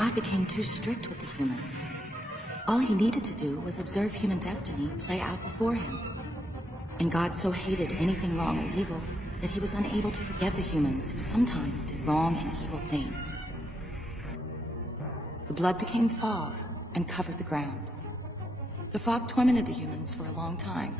God became too strict with the humans. All he needed to do was observe human destiny play out before him. And God so hated anything wrong or evil that he was unable to forgive the humans who sometimes did wrong and evil things. The blood became fog and covered the ground. The fog tormented the humans for a long time.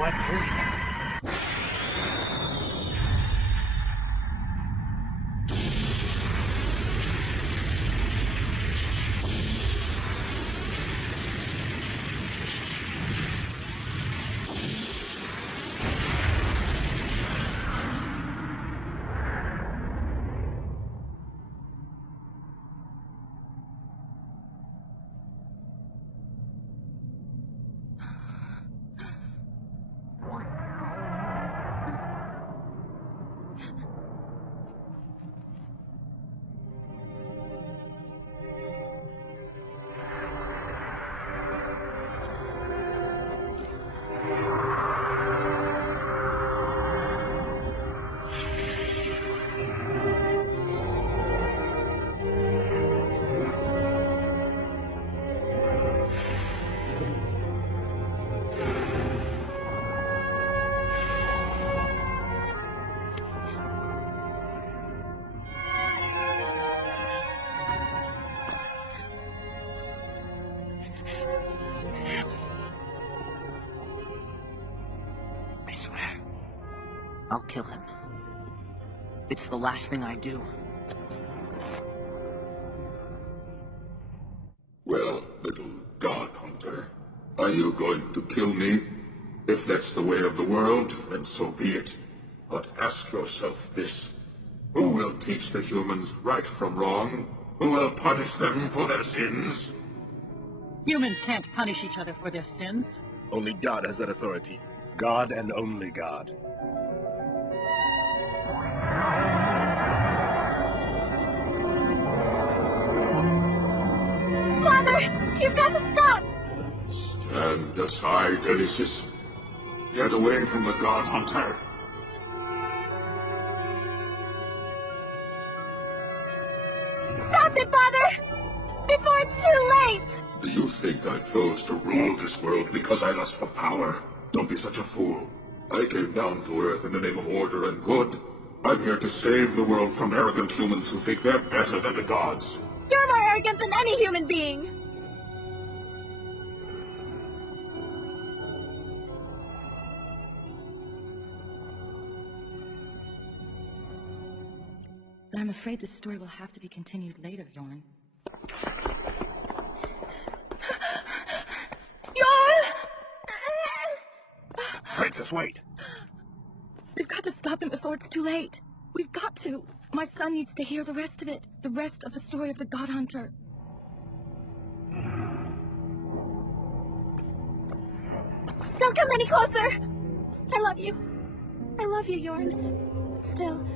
What is that? I swear, I'll kill him. It's the last thing I do. Well, little god hunter, are you going to kill me? If that's the way of the world, then so be it. But ask yourself this. Who will teach the humans right from wrong? Who will punish them for their sins? Humans can't punish each other for their sins. Only God has that authority. God and only God. Father! You've got to stop! Stand aside, Genesis. Get away from the god hunter. Stop it, Father! Before it's too late! Do you think I chose to rule this world because I lust for power? Don't be such a fool. I came down to Earth in the name of order and good. I'm here to save the world from arrogant humans who think they're better than the gods. You're more arrogant than any human being! But I'm afraid this story will have to be continued later, Yorn. Yorn! Princess, wait! We've got to stop him before it's too late. We've got to. My son needs to hear the rest of it. The rest of the story of the God Hunter. Don't come any closer! I love you. I love you, Yorn. Still,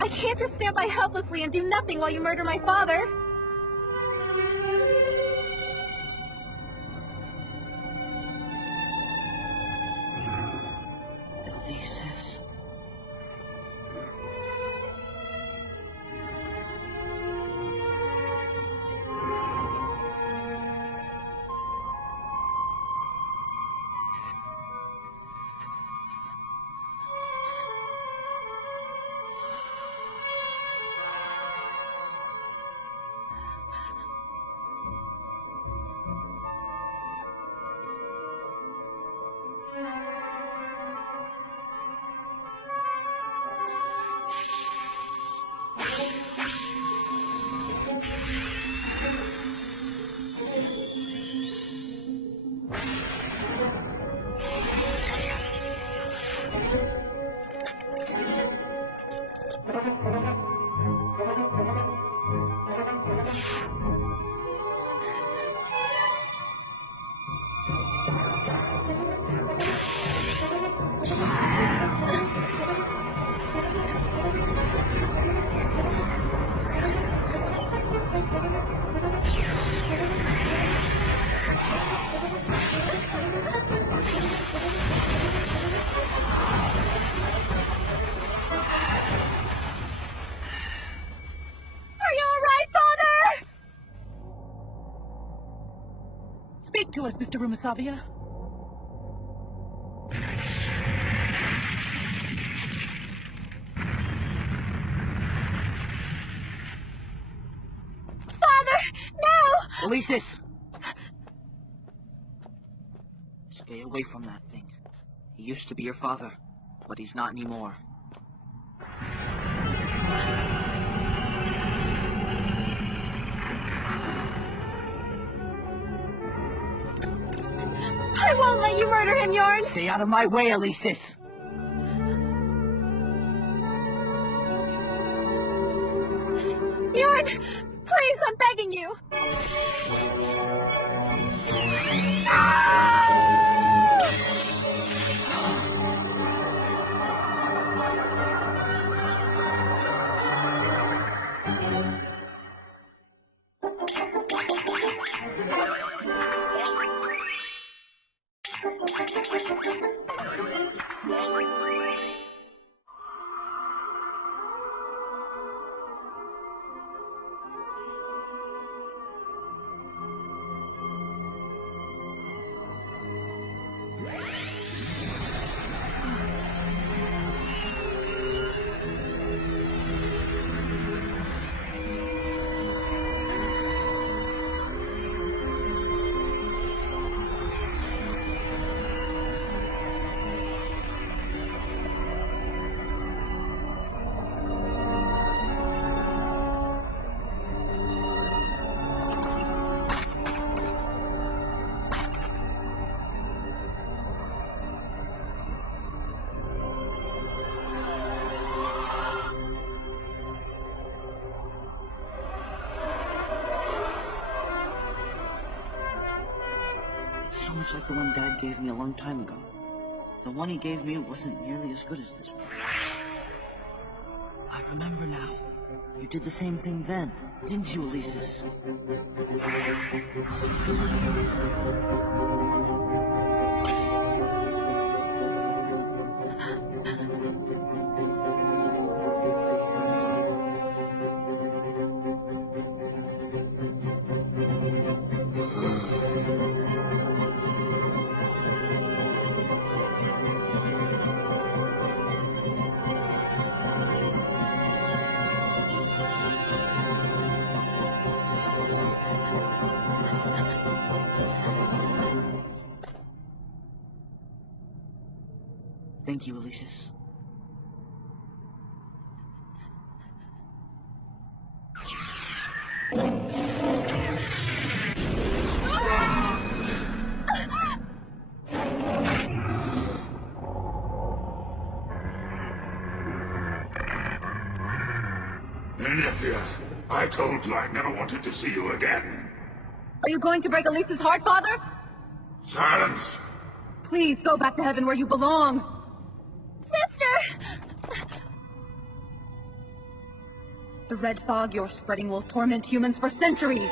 I can't just stand by helplessly and do nothing while you murder my father. Eleasis. Are you alright, Father? Speak to us, Mr. Rumasavia. Father, no! Alesis! Stay away from that thing. He used to be your father, but he's not anymore. I won't let you murder him, Yorn! Stay out of my way, Alesis! Yorn! Please, I'm begging you! So much like the one Dad gave me a long time ago. The one he gave me wasn't nearly as good as this one. I remember now. You did the same thing then, didn't you, Alesis? Thank you, Alesis. Nephew, I told you I never wanted to see you again. Are you going to break Elise's heart, Father? Silence! Please go back to heaven where you belong. Sister! The red fog you're spreading will torment humans for centuries.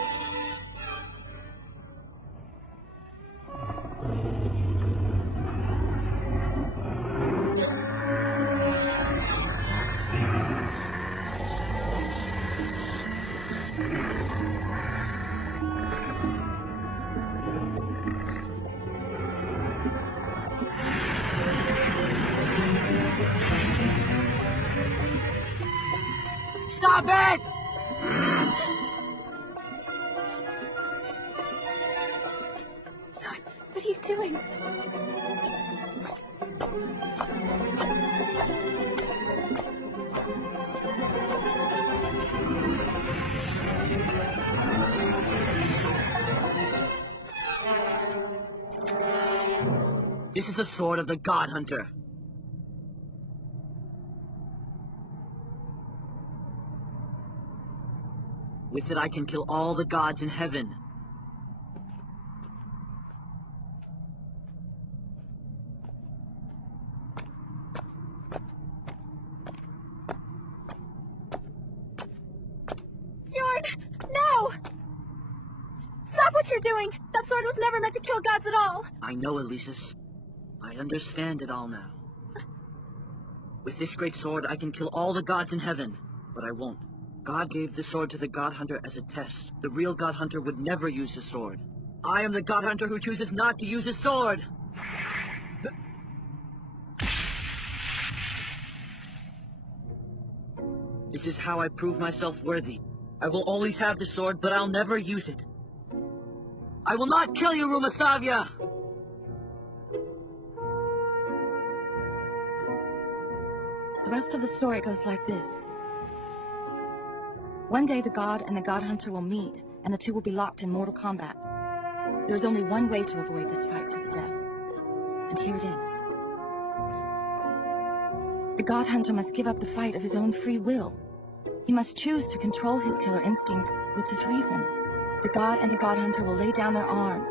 Stop it! What are you doing? This is the sword of the God Hunter. With it I can kill all the gods in heaven. doing. That sword was never meant to kill gods at all. I know, Elisis. I understand it all now. With this great sword, I can kill all the gods in heaven, but I won't. God gave the sword to the God Hunter as a test. The real God Hunter would never use his sword. I am the God Hunter who chooses not to use his sword! This is how I prove myself worthy. I will always have the sword, but I'll never use it. I will not kill you, Rumasavia! The rest of the story goes like this. One day the god and the god hunter will meet, and the two will be locked in mortal combat. There is only one way to avoid this fight to the death. And here it is. The god hunter must give up the fight of his own free will. He must choose to control his killer instinct with his reason. The god and the god hunter will lay down their arms.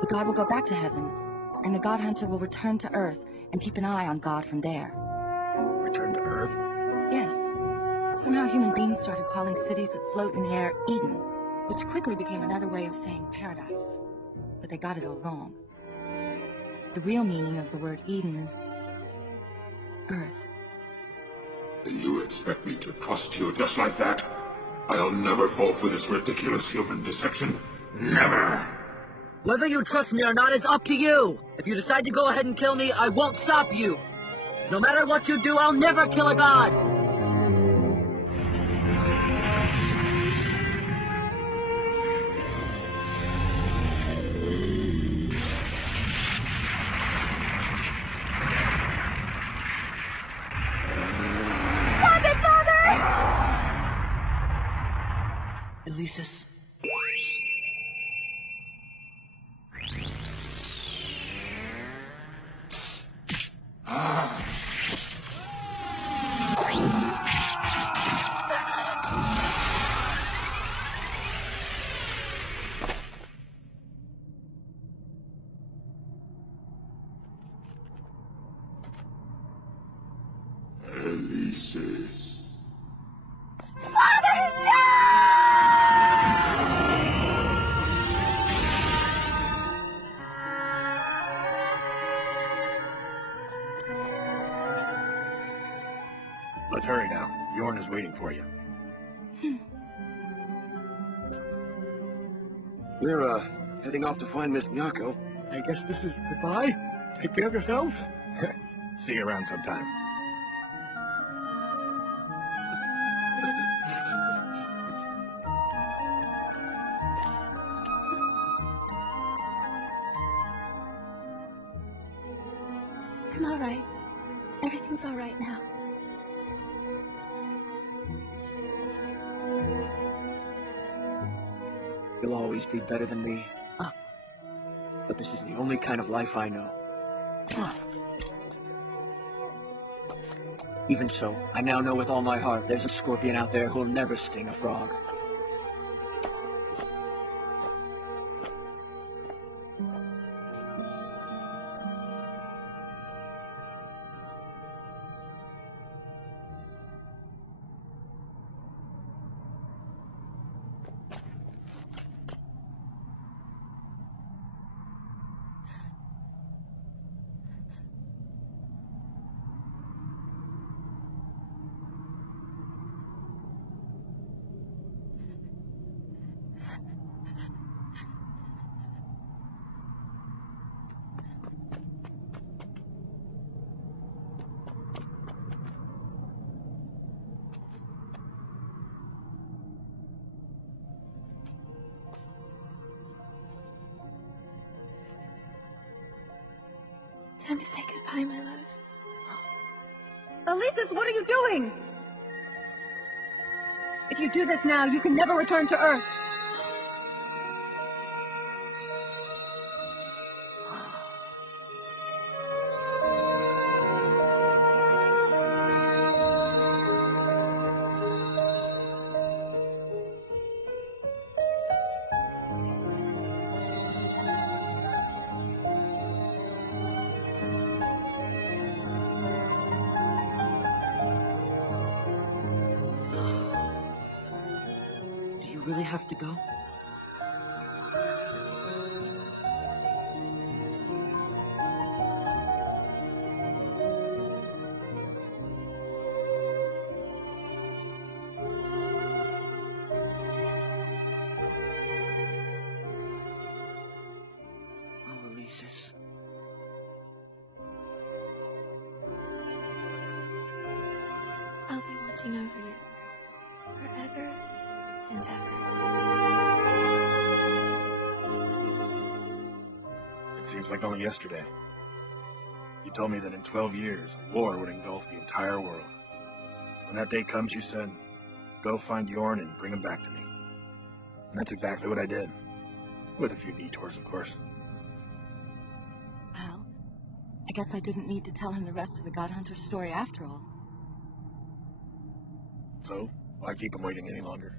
The god will go back to heaven, and the god hunter will return to Earth and keep an eye on God from there. Return to Earth? Yes. Somehow human beings started calling cities that float in the air Eden, which quickly became another way of saying paradise. But they got it all wrong. The real meaning of the word Eden is Earth. You expect me to trust you just like that? I'll never fall for this ridiculous human deception. Never! Whether you trust me or not is up to you! If you decide to go ahead and kill me, I won't stop you! No matter what you do, I'll never kill a god! Stop it, Father! Elisis. Elisis. Father, no! Let's hurry now. Yorn is waiting for you. We're, heading off to find Miss Nyako. I guess this is goodbye? Take care of yourselves? See you around sometime. I'm alright. Everything's alright now. You'll always be better than me. But this is the only kind of life I know. Even so, I now know with all my heart there's a scorpion out there who'll never sting a frog. Time to say goodbye, my love. Elisis, what are you doing? If you do this now, you can never return to Earth. Do you really have to go? Jesus. I'll be watching over you forever and ever. It seems like only yesterday. You told me that in 12 years, war would engulf the entire world. When that day comes, you said, go find Yorn and bring him back to me. And that's exactly what I did. With a few detours, of course. Well, I guess I didn't need to tell him the rest of the God Hunter story after all. So, why keep him waiting any longer?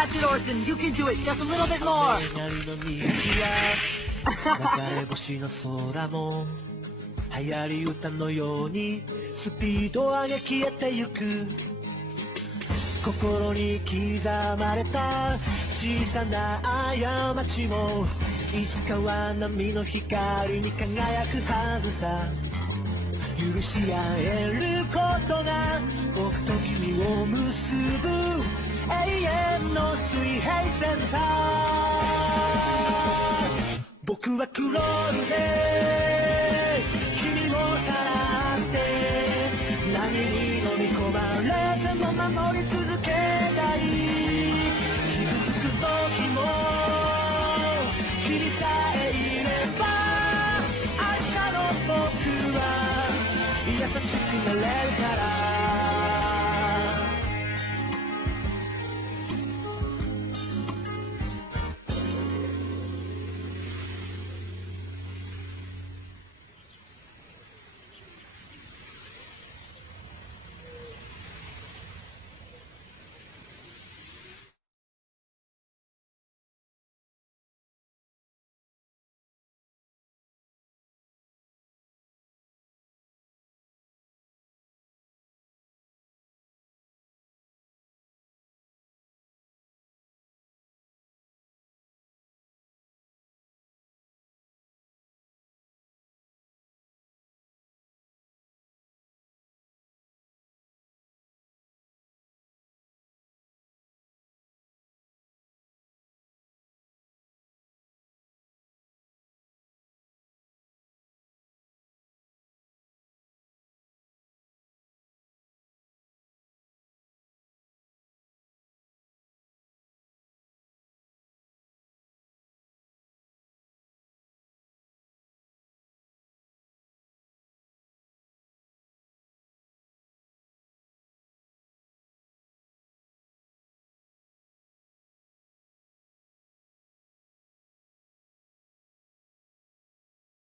That's it, Orson. You can do it. Just a little bit more. 流れ星の空も流行り歌のようにスピード上げ消えてゆく心に刻まれた小さな過ちもいつかは波の光に輝くはずさ許し合えることが僕と君を結ぶ永遠の水平線さ僕はクロールで君をさらって波に飲み込まれても守り続けたい傷つく時も君さえいれば明日の僕は優しくなれるから